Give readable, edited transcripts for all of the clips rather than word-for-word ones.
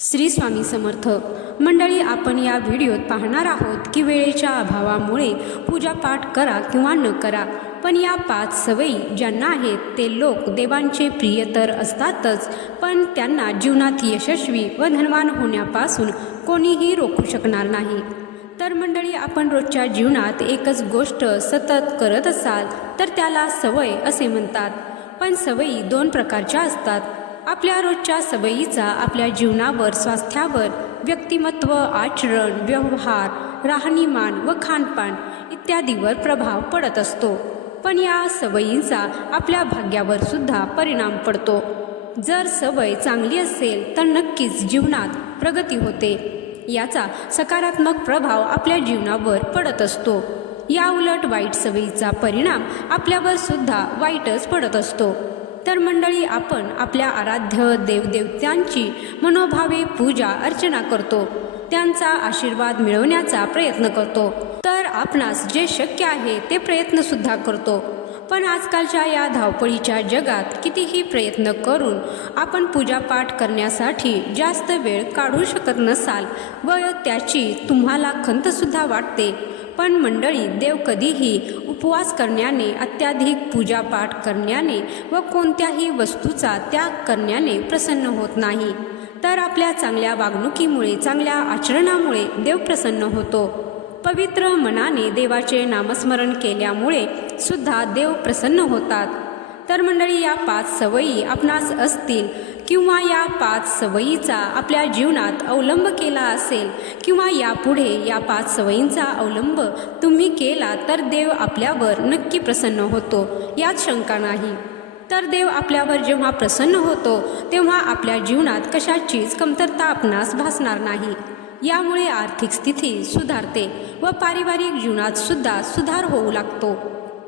श्री स्वामी समर्थ मंडळी, आपण या व्हिडिओत पाहणार आहोत की वेळेच्या अभावामुळे पूजापाठ करा किंवा न करा, पण या 5 सवयी ज्यांना आहेत ते लोक देवांचे प्रिय तर असतातच, पण त्यांना जीवनात यशस्वी व धनवान होण्यापासून कोणीही रोखू शकणार नाही। तर मंडळी, आपण रोजच्या जीवनात एकच गोष्ट सतत करत असाल तर त्याला सवय असे म्हणतात। पण सवयी 2 प्रकारच्या असतात। आपल्या रोजच्या सवयीचा आपल्या जीवनावर, स्वास्थ्यावर, व्यक्तिमत्व, आचरण, व्यवहार, राहणीमान व खानपान इत्यादीवर प्रभाव पडत असतो। पण या सवयींचा आपल्या भाग्यावर सुद्धा परिणाम पडतो। जर सवय चांगली असेल तर नक्कीच जीवनात प्रगती होते, याचा सकारात्मक प्रभाव आपल्या जीवनावर पडत असतो। या उलट वाईट सवयीचा परिणाम आपल्यावर सुद्धा वाईटच पडत असतो। तर मंडळी, आपण आपल्या आराध्य देवदेवतांची मनोभावे पूजा अर्चना करतो, त्यांचा आशीर्वाद मिळवण्याचा प्रयत्न करतो, तर आपणास जे शक्य आहे ते प्रयत्न सुद्धा करतो। पण आजकालच्या या धावपळीच्या जगात कितीही प्रयत्न करून आपण पूजापाठ करण्यासाठी जास्त वेळ काढू शकत नसाल व त्याची तुम्हाला खंतसुद्धा वाटते। पण मंडळी, देव कधीही उपवास करण्याने, अत्याधिक पूजापाठ करण्याने व कोणत्याही वस्तूचा त्याग करण्याने प्रसन्न होत नाही, तर आपल्या चांगल्या वागणुकीमुळे, चांगल्या आचरणामुळे देव प्रसन्न होतो। पवित्र मनाने देवाचे नामस्मरण केल्यामुळे सुद्धा देव प्रसन्न होतात। तर मंडळी, या 5 सवयी आपणास असतील किंवा या 5 सवयीचा आपल्या जीवनात अवलंब केला असेल किंवा यापुढे या 5 सवयींचा अवलंब तुम्ही केला तर देव आपल्यावर नक्की प्रसन्न होतो, यात शंका नाही। तर देव आपल्यावर जेव्हा प्रसन्न होतो तेव्हा आपल्या जीवनात कशाचीच कमतरता आपणास भासणार नाही। यामुळे आर्थिक स्थिती सुधारते व पारिवारिक जीवनात सुद्धा सुधार होऊ लागतो।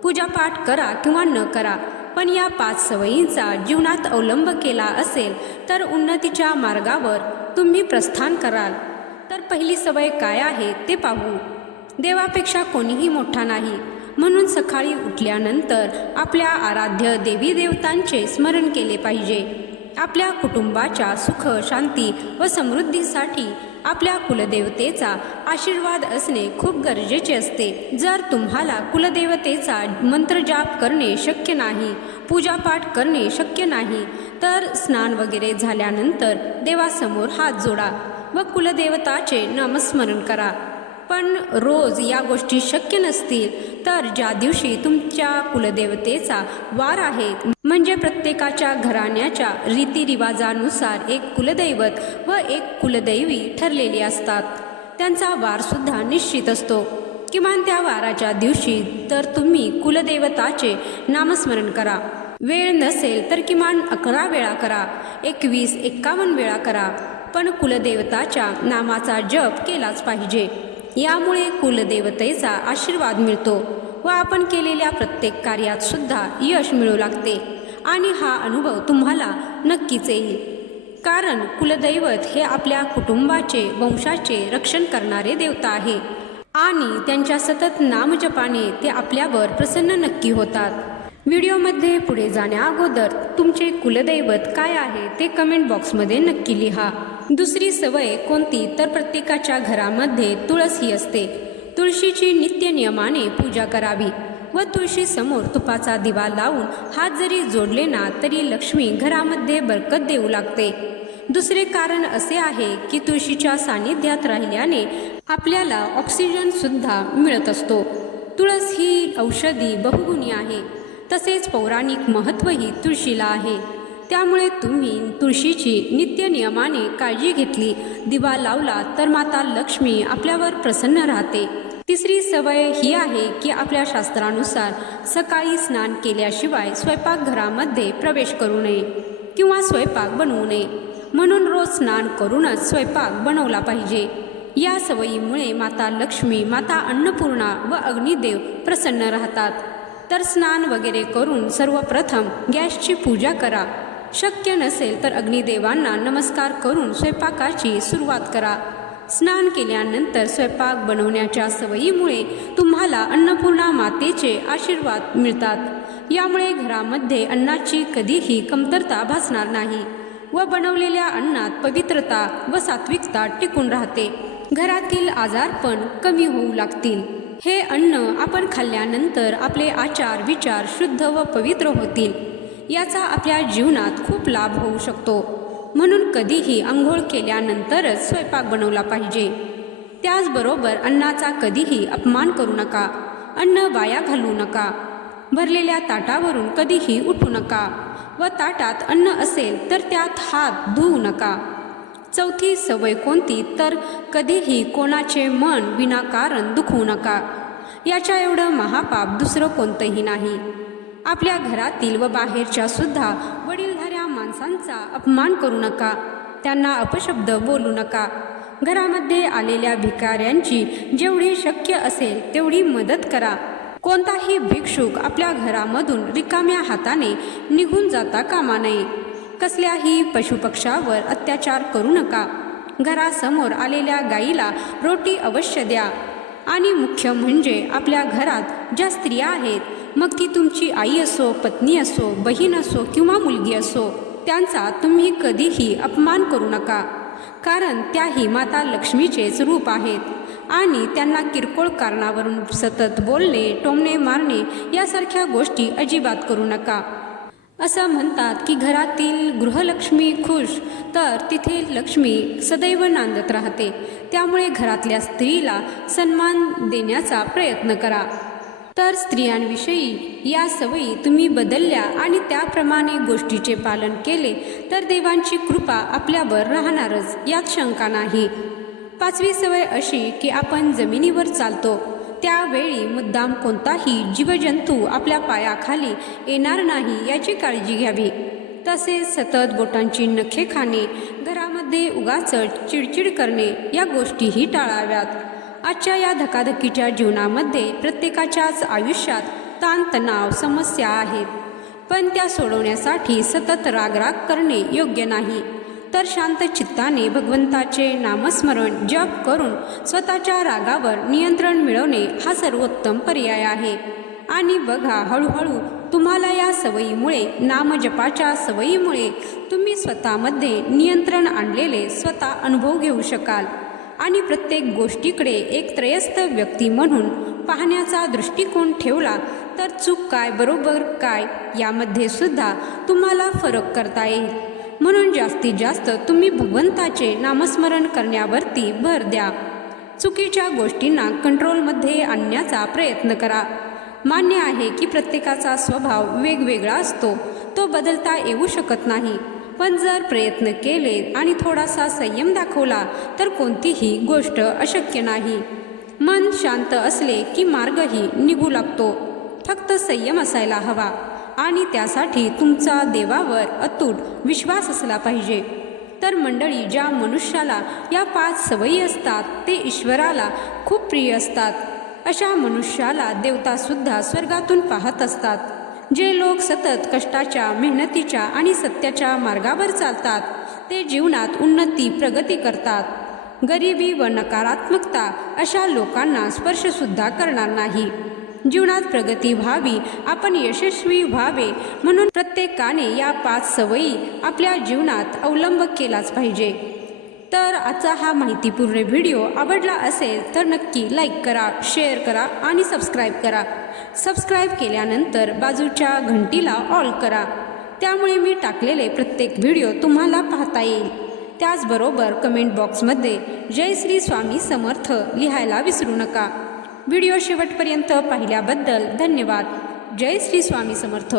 पूजापाठ करा किंवा न करा, पण या 5 सवयींचा जीवनात अवलंब केला असेल तर उन्नतीच्या मार्गावर तुम्ही प्रस्थान कराल। तर पहिली सवय काय आहे ते पाहू। देवापेक्षा कोणीही मोठा नाही, म्हणून सकाळी उठल्यानंतर आपल्या आराध्य देवी देवतांचे स्मरण केले पाहिजे। आपल्या कुटुंबाच्या सुख, शांती व समृद्धीसाठी आपल्या कुलदेवतेचा आशीर्वाद असणे खूप गरजेचे असते। जर तुम्हाला कुलदेवतेचा मंत्रजाप करणे शक्य नाही, पूजापाठ करणे शक्य नाही, तर स्नान वगैरे झाल्यानंतर देवासमोर हात जोडा व कुलदेवताचे नामस्मरण करा। पण रोज या गोष्टी शक्य नसतील तर ज्या दिवशी तुमच्या कुलदेवतेचा वार आहे, म्हणजे प्रत्येकाच्या घराण्याच्या रीतिरिवाजानुसार एक कुलदैवत व एक कुलदैवी ठरलेली असतात, त्यांचा वार सुद्धा निश्चित असतो। किमान त्या वाराच्या दिवशी तर तुम्ही कुलदेवताचे नामस्मरण करा। वेळ नसेल तर किमान 11 वेळा करा, 21-51 वेळा करा, पण कुलदेवताच्या नामाचा जप केलाच पाहिजे। यामुळे कुलदेवतेचा आशीर्वाद मिळतो व आपण केलेल्या प्रत्येक कार्यात सुद्धा यश मिळू लागते आणि हा अनुभव तुम्हाला नक्कीच येईल। कारण कुलदैवत हे आपल्या कुटुंबाचे, वंशाचे रक्षण करणारे देवता आहे आणि त्यांच्या सतत नामजपाने ते आपल्यावर प्रसन्न नक्की होतात। व्हिडिओमध्ये पुढे जाण्या अगोदर तुमचे कुलदैवत काय आहे ते कमेंट बॉक्समध्ये नक्की लिहा। दुसरी सवय कोणती, तर प्रत्येकाच्या घरामध्ये तुळस ही असते। तुळशीची नित्य नियमाने पूजा करावी व तुळशी समोर तुपाचा दिवा लावून हात जरी जोडले ना तरी लक्ष्मी घरामध्ये बरकत देऊ लागते। दुसरे कारण असे आहे की तुळशीच्या सानिध्यात राहिल्याने आपल्याला ऑक्सिजन सुद्धा मिळत असतो। तुळस ही औषधी बहुगुणी आहे, तसेच पौराणिक महत्त्वही तुळशीला आहे। त्यामुळे तुम्ही तुळशीची नित्य नियमाने काळजी घेतली, दिवा लावला तर माता लक्ष्मी आपल्यावर प्रसन्न राहते। तिसरी सवय ही आहे की आपल्या शास्त्रानुसार सकाळी स्नान केल्याशिवाय स्वयंपाकघरामध्ये प्रवेश करू नये किंवा स्वयंपाक बनवू नये, म्हणून रोज स्नान करूनच स्वयंपाक बनवला पाहिजे। या सवयीमुळे माता लक्ष्मी, माता अन्नपूर्णा व अग्निदेव प्रसन्न राहतात। तर स्नान वगैरे करून सर्वप्रथम गॅसची पूजा करा। शक्य नसेल तर अग्निदेवांना नमस्कार करून स्वयंपाकाची सुरुवात करा। स्नान केल्यानंतर स्वयंपाक बनवण्याच्या सवयीमुळे तुम्हाला अन्नपूर्णा मातेचे आशीर्वाद मिळतात। यामुळे घरामध्ये अन्नाची कधीही कमतरता भासणार नाही। व बनवलेल्या अन्नात पवित्रता व सात्विकता टिकून राहते. घरातील आजारपण कमी होऊ लागतील. हे अन्न आपण खाल्ल्यानंतर आपले आचार विचार शुद्ध व पवित्र होतील. याचा आपल्या जीवनात खूप लाभ होऊ शकतो. म्हणून कधीही आंघोळ केल्यानंतरच स्वयंपाक बनवला पाहिजे. त्याचबरोबर अन्नाचा कधीही अपमान करू नका. अन्न वाया घालवू नका. भरलेल्या ताटावरून कधीही उठू नका व ताटात अन्न असेल तर त्यात हात धुवू नका. चौथी सवय कोणती तर कधीही कोणाचे मन विनाकारण दुखवू नका. याच्या एवढं महापाप दुसरं कोणतंही नाही. आपल्या घरातील व बाहेरच्या सुद्धा वडीलधाऱ्या माणसांचा अपमान करू नका. त्यांना अपशब्द बोलू नका. घरामध्ये आलेल्या भिकाऱ्यांची जेवढी शक्य असेल तेवढी मदत करा. कोणताही भिक्षुक आपल्या घरामधून रिकाम्या हाताने निघून जाता कामा नये. कसल्याही पशुपक्षावर अत्याचार करू नका. घरासमोर आलेल्या गाईला रोटी अवश्य द्या. आणि मुख्य म्हणजे आपल्या घरात ज्या स्त्रिया आहेत, मग ती तुमची आई असो, पत्नी असो, बहीण असो किंवा मुलगी असो, त्यांचा तुम्ही कधीही अपमान करू नका. कारण त्याही माता लक्ष्मीचेच रूप आहेत आणि त्यांना किरकोळ कारणावरून सतत बोलणे, टोमणे मारणे यासारख्या गोष्टी अजिबात करू नका. असं म्हणतात की घरातील गृहलक्ष्मी खुश तर तिथे लक्ष्मी सदैव नांदत राहते. त्यामुळे घरातल्या स्त्रीला सन्मान देण्याचा प्रयत्न करा. तर स्त्रियांविषयी या सवयी तुम्ही बदलल्या आणि त्याप्रमाणे गोष्टीचे पालन केले तर देवांची कृपा आपल्यावर राहणारच, यात शंका नाही. पाचवी सवय अशी की आपण जमिनीवर चालतो त्यावेळी मुद्दाम कोणताही जीवजंतू आपल्या पायाखाली येणार नाही याची काळजी घ्यावी. तसेच सतत बोटांची नखे खाणे, घरामध्ये उगाच चिडचिड करणे या गोष्टीही टाळाव्यात. आजच्या या धकाधकीच्या जीवनामध्ये प्रत्येकाच्याच आयुष्यात ताणतणाव समस्या आहेत, पण त्या सोडवण्यासाठी सतत रागराग करणे योग्य नाही. तर शांत चित्ताने भगवंताचे नामस्मरण जप करून स्वतःच्या रागावर नियंत्रण मिळवणे हा सर्वोत्तम पर्याय आहे. आणि बघा, हळूहळू तुम्हाला या सवयीमुळे, नामजपाच्या सवयीमुळे तुम्ही स्वतःमध्ये नियंत्रण आणलेले स्वतः अनुभव घेऊ शकाल आणि प्रत्येक गोष्टीकडे एक त्रयस्थ व्यक्ती म्हणून पाहण्याचा दृष्टिकोन ठेवला तर चूक काय बरोबर काय यामध्ये सुद्धा तुम्हाला फरक करता येईल. म्हणून जास्तीत जास्त तुम्ही भगवंताचे नामस्मरण करण्यावरती भर द्या. चुकीच्या गोष्टींना कंट्रोलमध्ये आणण्याचा प्रयत्न करा. मान्य आहे की प्रत्येकाचा स्वभाव वेगवेगळा असतो, तो बदलता येऊ शकत नाही. पण जर प्रयत्न केले आणि थोडासा संयम दाखवला तर कोणतीही गोष्ट अशक्य नाही. मन शांत असले की मार्गही निघू लागतो. फक्त संयम असायला हवा आणि त्यासाठी तुमचा देवावर अतूट विश्वास असला पाहिजे. तर मंडळी, ज्या मनुष्याला या 5 सवयी असतात ते ईश्वराला खूप प्रिय असतात. अशा मनुष्याला देवतासुद्धा स्वर्गातून पाहत असतात. जे लोक सतत कष्टाच्या, मेहनतीच्या आणि सत्याच्या मार्गावर चालतात ते जीवनात उन्नती प्रगती करतात. गरिबी व नकारात्मकता अशा लोकांना स्पर्शसुद्धा करणार नाही. जीवनात प्रगती व्हावी, आपण यशस्वी व्हावे म्हणून प्रत्येकाने या 5 सवयी आपल्या जीवनात अवलंब केलाच पाहिजे. तर आजचा हा माहितीपूर्ण व्हिडिओ आवडला असेल तर नक्की लाईक करा, शेअर करा आणि सबस्क्राईब करा. सबस्क्राईब केल्यानंतर बाजूच्या घंटीला ऑल करा. त्यामुळे मी टाकलेले प्रत्येक व्हिडिओ तुम्हाला पाहता येईल. त्याचबरोबर कमेंट बॉक्समध्ये जय श्री स्वामी समर्थ लिहायला विसरू नका. व्हिडिओ शेवटपर्यंत पाहिल्याबद्दल धन्यवाद. जय श्री स्वामी समर्थ.